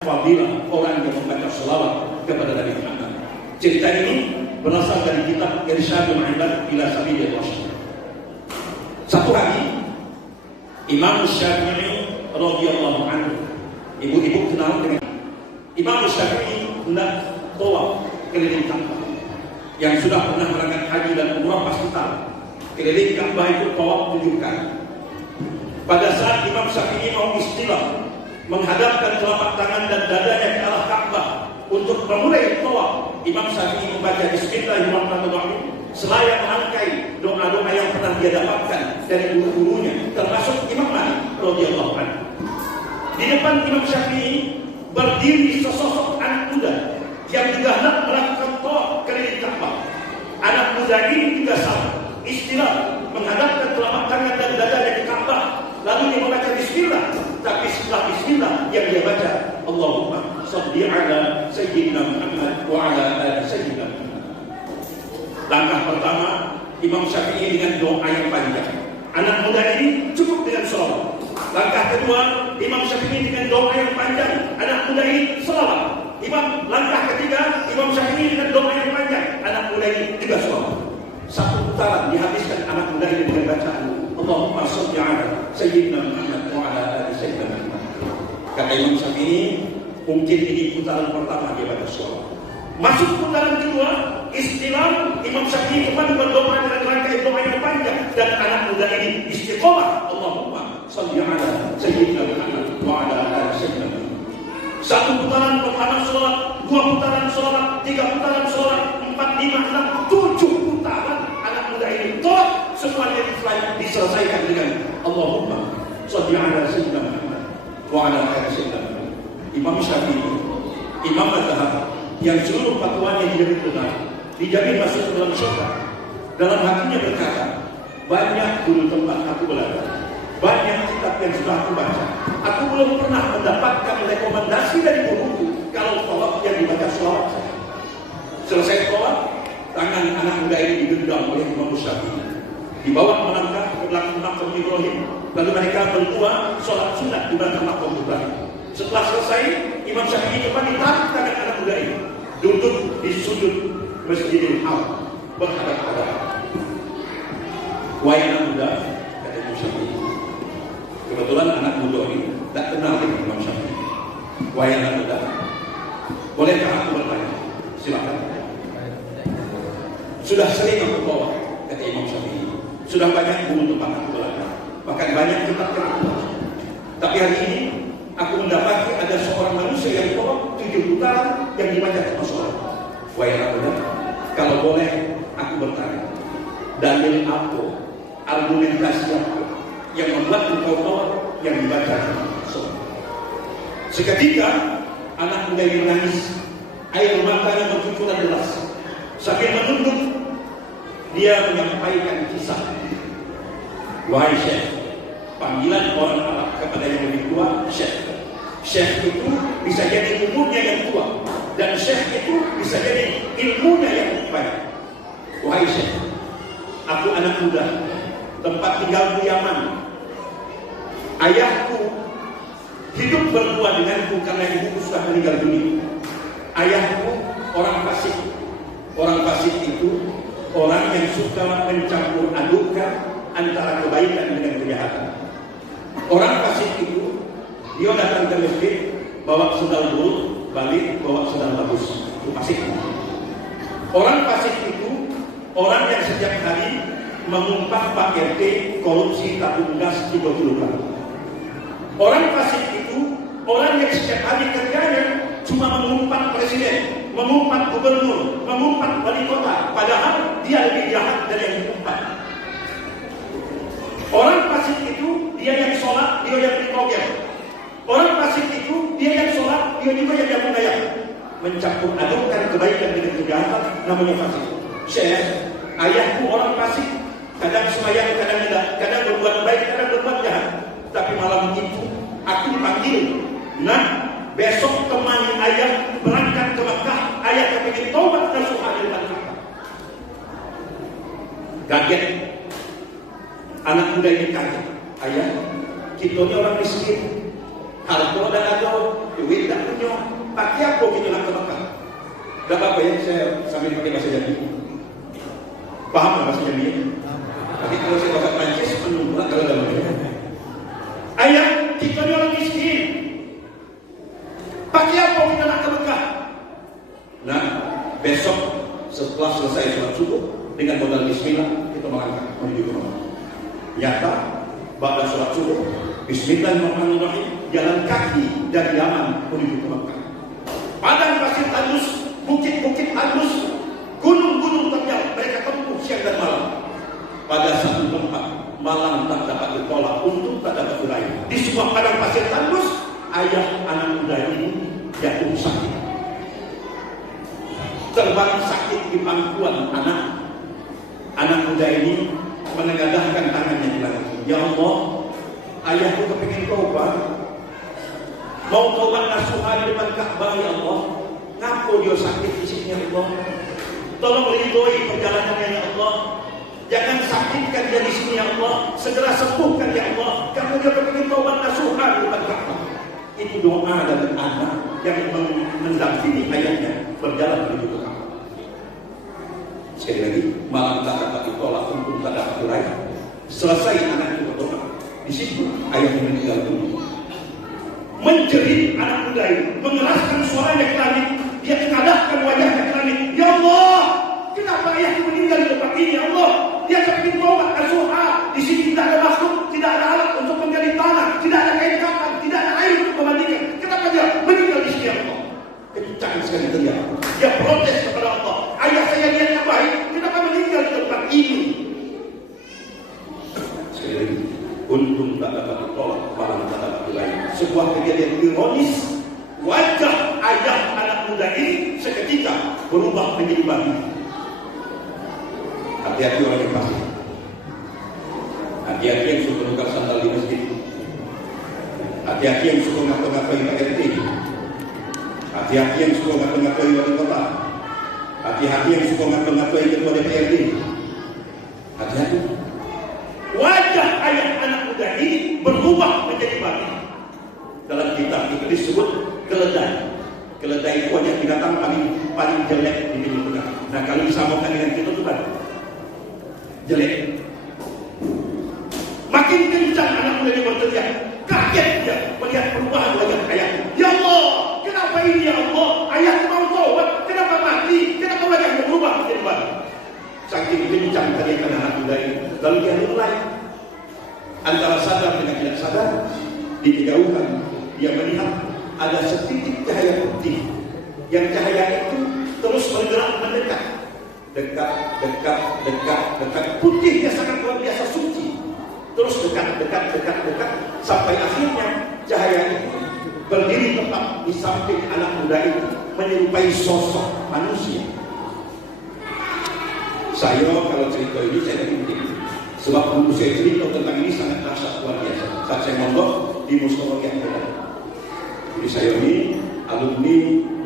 fadilah orang yang membaca selawat kepada Nabi Muhammad. Cerita ini berasal dari kitab Irsyadul Ibad ila Sabilir Rasyad. Satu hari Imam Syafi'i radhiyallahu anhu, ibu-ibu kenal dengan Imam Syafi'i hendak tawaf keliling Ka'bah. Yang sudah pernah berangkat haji dan umrah pasti tahu, keliling Ka'bah itu tawaf tunjukkan. Pada saat Imam Syafi'i mau istilah menghadapkan telapak tangan dan dadanya ke arah Ka'bah untuk memulai tawaf, Imam Syafi'i membaca Bismillahirrahmanirrahim selaya merangkai doa-doa yang pernah dia dapatkan dari guru-gurunya, termasuk Imam Malik radhiyallahu anhu. Di depan Imam Syafi'i berdiri sesosok anak muda yang juga hendak melakukan tawaf keliling Ka'bah. Anak muda ini juga sama, istilah menghadapkan telapak tangan dan dadanya ke Ka'bah, lalu dia membaca Bismillah. Tapi setelah Bismillah yang dia baca, Allahumma shalli ala Sayyidina Muhammad wa ala ali Sayyidina Muhammad. Langkah pertama, Imam Syafi'i dengan doa yang panjang. Anak muda ini cukup dengan sholawat. Langkah kedua, Imam Syafi'i dengan doa yang panjang. Anak muda ini sholawat. Langkah ketiga, Imam Syafi'i dengan doa yang panjang. Anak muda ini juga sholawat. Satu putaran dihabiskan anak muda ini dengan bacaan Allahumma shalli ala Sayyidina Muhammad wa ala ali Sayyidina Muhammad. Kata Imam Syafi'i, mungkin ini putaran pertama dia baca sholawat. Masuk putaran kedua, istilah Imam Syafi'i kembali berdoa dengan rangkaian doa yang panjang, dan anak muda ini istiqomah. Allahumma shalli ala Sayyidina Muhammad wa ala ali Sayyidina Muhammad. Satu putaran pertama sholawat, dua putaran sholawat, tiga putaran sholawat, 4, 5, 6, 7 putaran anak muda ini toh semuanya diselesaikan dengan Allahumma shalli ala Sayyidina Muhammad wa ala ali Sayyidina Muhammad. Imam Syafi'i, Imam Mazhab yang seluruh fatwanya dijamin benar, dijamin masuk ke dalam surga, dalam hatinya berkata, banyak dulu tempat aku belajar, banyak kitab yang sudah aku baca, aku belum pernah mendapatkan rekomendasi dari guruku kalau tawaf yang dibaca sholawat saja. Selesai tawaf, tangan anak muda ini digenggam oleh Imam Syafi'i, dibawa melangkah ke belakang makam Ibrahim, lalu mereka berdua sholat sunat di belakang makam Ibrahim. Setelah selesai, Imam Syafi'i kembali tarik tangan anak muda ini, duduk di sudut Masjidil Haram berhadap-hadapan. Wahai anak muda, kata Imam Syafi'i. Kebetulan anak muda ini tak kenal dengan Imam Syafi'i. Wahai anak muda, bolehkah aku bertanya? Silakan. Sudah sering aku bawa, kata Imam Syafi'i. Sudah banyak guru tempat aku belajar, bahkan banyak tempat yang aku baca. Tapi hari ini aku mendapati ada seorang manusia yang tawaf 7 putaran yang dibaca dengan sholat. Wahai anak muda, kalau boleh aku bertanya, dalil apa, argumentasi apa yang membuat engkau tawaf yang dibaca dengan sholat? Seketika anak muda ini menangis, air matanya bercucuran deras. Sambil menunduk, dia menyampaikan kisah. Wahai Syekh, panggilan orang Arab kepada yang lebih tua, Syekh. Syekh itu bisa jadi umurnya yang tua, dan Syekh itu bisa jadi ilmunya yang baik. Wahai Syekh, aku anak muda, tempat tinggalku Yaman. Ayahku hidup berdua denganku karena ibuku sudah meninggal dunia. Ayahku orang fasik. Orang fasik itu orang yang suka mencampur adukkan antara kebaikan dengan kejahatan. Orang fasik itu dia datang ke masjid bawa sendal buruk, balik bawa sendal bagus. Itu fasik. Orang fasik itu orang yang setiap hari mengumpat Pak RT korupsi tabung gas 30 kali. Orang fasik itu orang yang setiap hari kerjanya cuma mengumpat presiden, mengumpat gubernur, mengumpat wali kota, padahal dia lebih jahat dari yang mengumpat. Orang fasik itu dia yang sholat, dia yang bertoger. Orang fasik itu dia yang sholat, dia juga yang jamu daya. Mencampur adukkan kebaikan dengan kejahatan, namanya fasik. Syekh, ayahku orang fasik, kadang semayang, kadang tidak, kadang berbuat baik, kadang berbuat jahat. Tapi malam itu aku dipanggil, nah besok temani ayah berangkat ke Mekah, ayah kepingin taubat nasuha di depan Ka'bah. Kaget, anak muda ini kaget. Ayah, kita ini orang miskin, harta dan ada duit tak punya. Pakai apa kita nak ke Mekah? Tak apa-apa ya, saya sambil pakai bahasa Jambi. Faham tak bahasa Jambi? Tapi kalau saya bahasa Prancis, menunggu kalau dalam ayah, kita ni orang miskin. Pakai apa kita nak ke Mekah? Nah, besok setelah selesai sholat subuh dengan modal bismillah kita melangkah menuju ke Mekah. Nyata, pada sholat subuh, bismillahirrahmanirrahim, jalan kaki dari Yaman menuju ke Mekah. Padang pasir tandus, bukit-bukit tandus, gunung-gunung terjal, mereka tempuh siang dan malam. Pada satu tempat, malam tak dapat ditolak, untung tak dapat diraih. Di sebuah padang pasir tandus, ayah anak muda ini jatuh sakit. Terbang sakit di pangkuan anak muda ini menengadahkan tangannya di langit. Ya Allah, ayahku kepingin taubat, mau taubat nasuha di depan Ka'bah ya Allah. Ngapo dia sakit di sini ya Allah? Tolong ridhoi perjalanannya ya Allah. Jangan sakitkan dia di sini ya Allah. Segera sembuhkan ya Allah. Karena dia kepingin taubat nasuha di depan Ka'bah. Itu doa dari anak yang mendampingi ayahnya berjalan menuju ke Ka'bah. Sekali lagi, malam tak dapat ditolak, untung tak dapat diraih. Selesai anak itu berdoa, di situ ayahnya meninggal dunia. Menjerit anak muda ini, mengeraskan suaranya ke langit, dia mengadahkan wajahnya ke langit. Ya Allah, kenapa ayahku meninggal di tempat ini? Ya Allah, dia kepingin taubat nasuha. Di sini tidak ada makhluk, tidak ada alat untuk menjadi tanah, tidak ada kain kafan, tidak ada air untuk memandikan. Kenapa dia meninggal di sini ya Allah? Kencang sekali teriak. Dia protes kepada Allah. Ayah saya niatnya baik, kenapa meninggal di tempat ini? Sekali lagi, untung tak dapat ditolak, malam tak dapat diraih. Sebuah kejadian ironis, wajah ayah anak muda ini seketika berubah menjadi babi. Hati-hati orang yang pasti. Hati-hati yang suka tukar sandal di masjid. Hati-hati yang suka ngatur-ngatur pakai RT. Hati-hati yang suka ngatur-ngatur wali kota. Hati-hati yang suka ngatur-ngatur ketua DPRD. Hati-hati. Wajah ayah anak muda ini berubah menjadi babi. Dalam kitab itu disebut keledai. Keledai itu wajah binatang paling jelek di dunia. Nah kalau disamakan dengan kita itu kan jelek. Makin kencang anak muda ini berteriak. Kaget dia melihat perubahan wajah ayahnya. Ya Allah, kenapa ini ya Allah? Ayahku mau taubat, kenapa mati? Kenapa wajahnya berubah menjadi babi? Saking kencang teriakan anak muda ini. Lalu dia mulai antara sadar dengan tidak sadar. Di kejauhan dia melihat ada setitik cahaya putih. Yang cahaya itu terus bergerak mendekat. Dekat. Putihnya sangat luar biasa suci. Terus dekat sampai akhirnya cahaya itu berdiri tepat di samping anak muda itu, menyerupai sosok manusia. Saya kalau cerita ini saya penting, sebab dulu saya cerita tentang ini sangat dahsyat luar biasa. Saat saya mondok di Mustawiyah Medan. Jadi saya ini alumni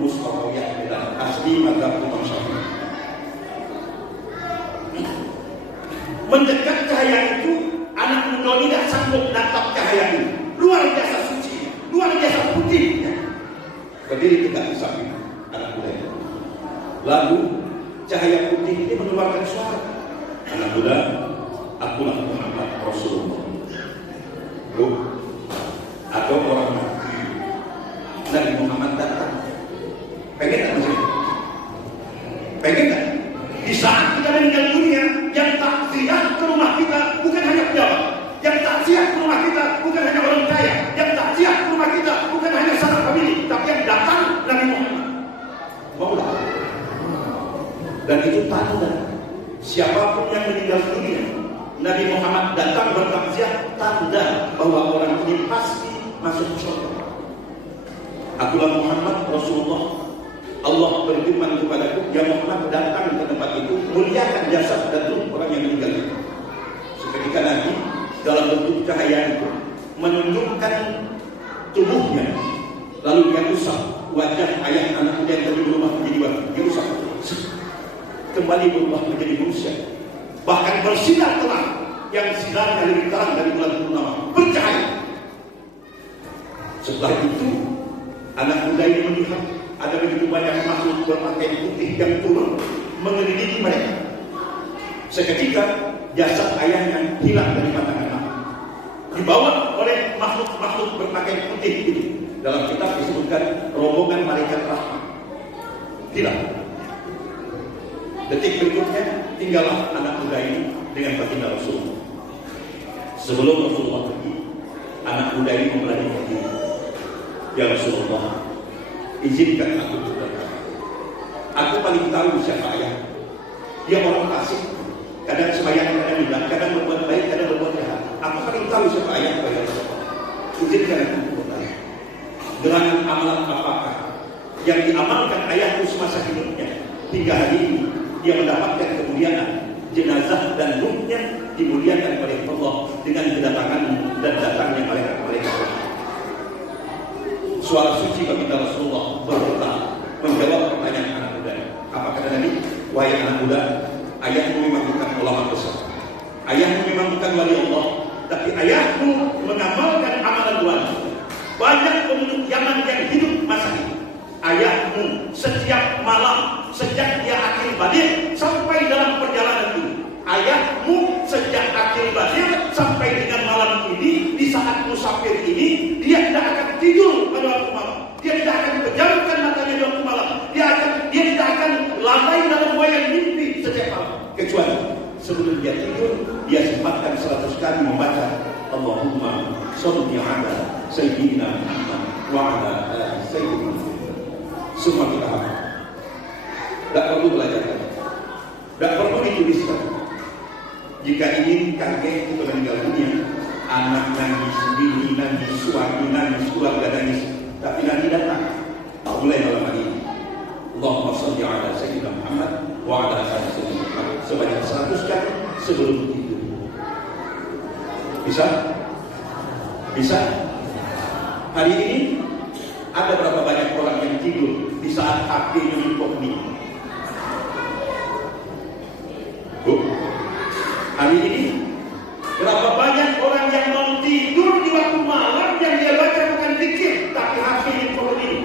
Mustawiyah Medan, asli madzhab Imam Syafi'i. Mendekat cahaya itu, anak muda ini tidak sanggup natap cahaya ini. Luar biasa suci, luar biasa putihnya. Berdiri tegak di samping anak muda itu. Lalu cahaya putih ini mengeluarkan suara. Anak muda, akulah Muhammad Rasulullah. Loh, atau orang mati. Nabi Muhammad datang. Pengen tak masih? Pengen tak? Di saat kita meninggal dunia, yang takziah ke rumah kita bukan hanya pejabat, yang takziah ke rumah kita bukan hanya orang kaya, yang takziah ke rumah kita bukan hanya sanak famili, tapi yang datang Nabi Muhammad. Maulah. Dan itu tanda siapapun yang meninggal dunia, Nabi Muhammad datang bertakziah, tanda bahwa orang ini pasti masuk surga. Akulah Muhammad Rasulullah. Allah berfirman kepadaku, ya Muhammad, datang ke tempat itu, muliakan jasad dan ruh orang yang meninggal itu. Seketika nanti dalam bentuk cahaya itu menunjukkan tubuhnya, lalu dia rusak wajah ayah anak muda yang tadi berubah menjadi babi. Dia rusak, kembali berubah menjadi manusia, bahkan bersinar terang, yang sinarnya lebih terang dari bulan purnama, bercahaya. Setelah itu Anak muda ini melihat ada begitu banyak makhluk berpakaian putih yang turun mengelilingi mereka. Seketika jasad ayahnya hilang dari pandangan mata, dibawa oleh makhluk-makhluk berpakaian putih itu. Dalam kitab disebutkan rombongan malaikat rahmat. Hilang. Detik berikutnya tinggallah anak muda ini dengan baginda Rasulullah. Sebelum Rasulullah pergi, anak muda ini memberanikan diri. Ya Rasulullah, izinkan aku berkata. Aku paling tahu siapa ayah. Dia orang fasik, kadang sembahyang, kadang tidak, kadang berbuat baik, kadang berbuat jahat. Aku paling tahu siapa ayah. Ya Rasulullah, izinkan aku berkata. Gerangan amalan apakah yang diamalkan ayahku semasa hidupnya hingga hari ini dia mendapatkan kemuliaan, jenazah dan ruhnya dimuliakan oleh Allah dengan kedatangan dan datangnya malaikat. Suara suci baginda Rasulullah berkata menjawab pertanyaan anak muda. Apa kata Nabi? Wahai anak muda, ayahmu memang bukan ulama besar, ayahmu memang bukan wali Allah, tapi ayahmu mengamalkan amalan wali. Banyak penduduk Yaman yang hidup masa itu. Ayahmu setiap malam sejak dia akhir badir sampai dalam perjalanan ini, ayahmu sejak akhir badir sampai dengan malam ini, di saat musafir ini, dia tidak akan tidur pada waktu malam. Dia tidak akan pejamkan matanya di waktu malam. Dia tidak akan lalai dalam wayang mimpi setiap malam. Kecuali sebelum dia tidur, dia sempatkan 100 kali membaca Allahumma sholli ala sayyidina Muhammad wa ala ali sayyidina Muhammad. Semua kita hafal. Tidak perlu belajar lagi, tidak perlu dituliskan. Jika ingin kakek itu meninggal dunia, anak nangis, bini nangis, suami nangis, keluarga nangis, tapi Nabi datang. Mulai malam hari ini, Allahumma sholli ala sayyidina Muhammad wa ala ali sayyidina Muhammad sebanyak 100 kali sebelum tidur. Bisa? Bisa? Hari ini ada berapa banyak orang yang tidur di saat HP-nya dipotong? Hari ini berapa banyak orang yang mau tidur di waktu malam yang dia baca bukan zikir tapi HP dipotong?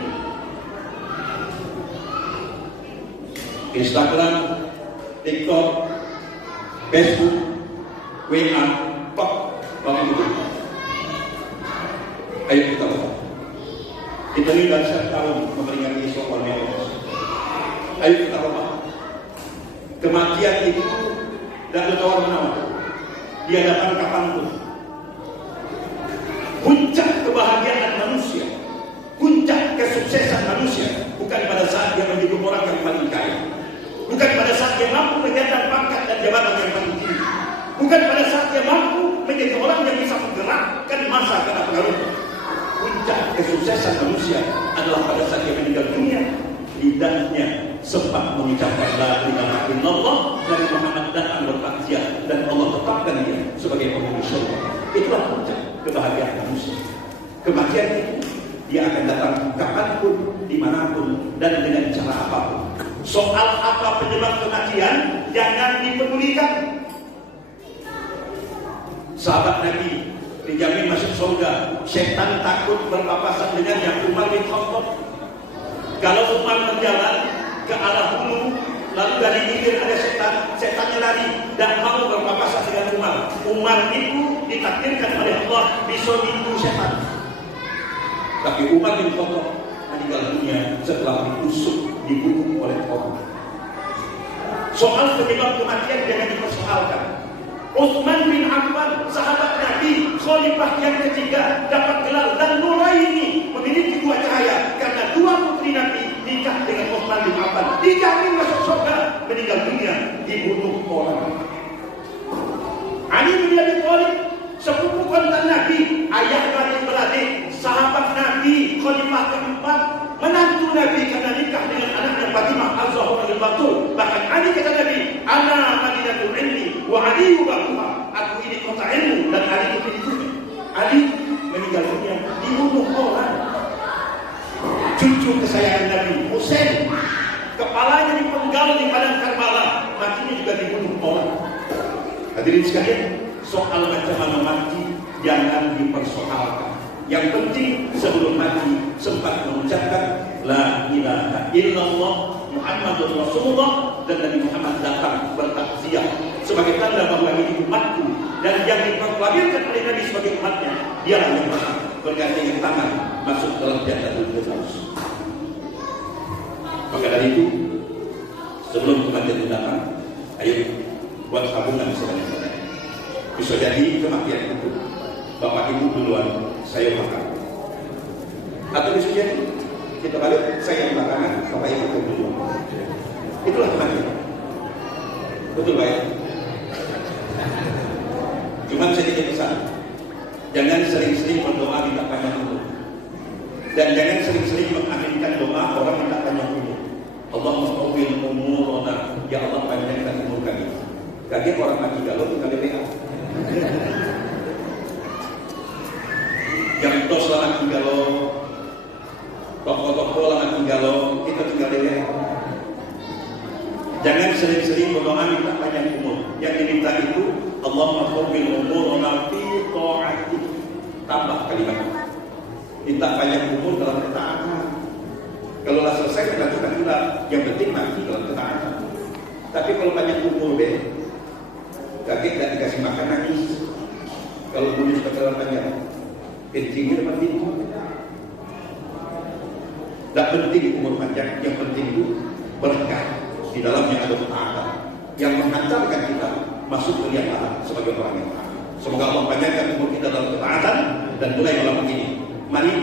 Instagram, TikTok, Facebook, WA, Tok, itu. Ayo kita lihat. Kita ini dah 1 tahun memperingati Isra wal Mi'raj. Ayo kita lihat. Kematian itu tidak bertawar menawar. Dia datang kapanpun. Puncak kebahagiaan manusia, puncak kesuksesan manusia bukan pada saat dia menjadi orang yang paling kaya, bukan pada saat dia mampu menyandang pangkat dan jabatan yang paling tinggi, bukan pada saat dia mampu menjadi orang yang bisa menggerakkan massa karena pengaruhnya. Puncak kesuksesan manusia adalah pada saat dia meninggal dunia, lidahnya sempat mengucapkan la ilaha illallah dan Muhammad datang bertaksiah dan Allah tetapkan dia sebagai penghuni surga. Itulah puncak kebahagiaan manusia. Kematian itu dia akan datang kapanpun, dimanapun, dan dengan cara apapun. Soal apa penyebab kematian jangan dipedulikan. Sahabat Nabi dijamin masuk surga. Setan takut berpapasan dengannya. Umar bin Khattab. Kalau Umar berjalan ke arah hulu, lalu dari hilir ada setan, setannya lari, dan mau berpapasan dengan Umar. Umar itu ditakdirkan oleh Allah bisa dibunuh setan. Tapi Umar bin Khattab meninggal dunia setelah dibunuh oleh orang. Soal penyebab kematian jangan dipersoalkan. Utsman bin Affan, sahabat Nabi, khalifah yang ketiga, dapat gelar dan Nuraini, memiliki 2 cahaya karena 2 putri Nabi nikah dengan Utsman bin Affan, dijamin masuk surga. Meninggal dunia dibunuh orang. Ali bin Abi Thalib, sepupu kontan Nabi, ayah beradik, sahabat Nabi, khalifah keempat, menantu Nabi karena nikah dengan anaknya Fatimah Az-Zahra al-Batul. Bahkan Ali kata Nabi, ana madinatul ilmi wa Ali babuha. Aku ini kota ilmu dan Ali itu pintunya. Ali meninggal dunia dibunuh orang. Cucu kesayangan Nabi Husain, kepalanya dipenggal di padang Karbala, matinya juga dibunuh orang. Hadirin sekalian, soal macam mana mati jangan dipersoalkan. Yang penting sebelum mati sempat mengucapkan la ilaha illallah Muhammadur Rasulullah, dan Nabi Muhammad datang bertakziah sebagai tanda bahwa ini umatku, dan yang diproklamirkan oleh Nabi sebagai umatnya dialah yang bergandengan tangan masuk dalam Jannatul Firdaus. Maka dari itu, sebelum kematian datang, ayo buat tabungan sebanyak-banyak. Bisa jadi kematian itu bapak ibu duluan, saya makan. Atau bisa jadi kita balik, saya yang belakangan, bapak ibu duluan. Itulah kematian. Betul baik. Cuma sedikit pesan, jangan sering-sering berdoa minta panjang umur, dan jangan sering-sering mengaminkan doa orang minta panjang umur. Allahumma tawwil umurana, ya Allah panjangkan umur kami. Kaget orang mati galau tinggal DPA. Yang tos lama galau, toko-toko lama galau, kita tinggal DPA. Jangan sering-sering berdoa minta panjang umur. Yang diminta itu Allahumma tawwil umurana fi ta'atik. Tambah kalimat. Minta panjang umur dalam ketaatan. Kalau sudah selesai kita lakukan juga. Yang penting mati dalam ketaatan. Tapi kalau panjang umur deh, kaget dan dikasih makan nangis. Kalau punya sekitar panjang, kencingnya dapat tinggi. Tak penting umur panjang, yang penting itu berkah. Di dalamnya ada ketaatan yang menghantarkan kita masuk ke liang lahat sebagai orang yang taat. Semoga Allah panjangkan umur kita dalam ketaatan dan mulai malam ini. Mari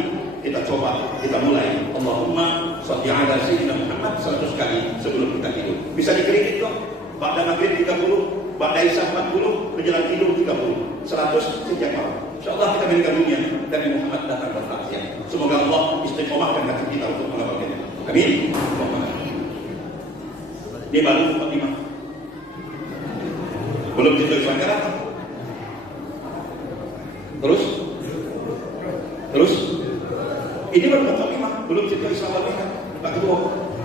kita coba, kita mulai. Allahumma sholli ala sayyidina Muhammad 100 kali sebelum kita tidur. Bisa dikredit kok. Ba'da maghrib 30, ba'da isya 40, menjelang tidur 30, 100 sejak malam. Insyaallah kita meninggal dunia dan Muhammad datang bertakziah. Semoga Allah istiqomahkan hati kita untuk melakukannya. Amin. Ini baru Fatimah. Belum cerita Islam. Terus ini baru Fatimah, belum cerita Islam. Pak Kedua.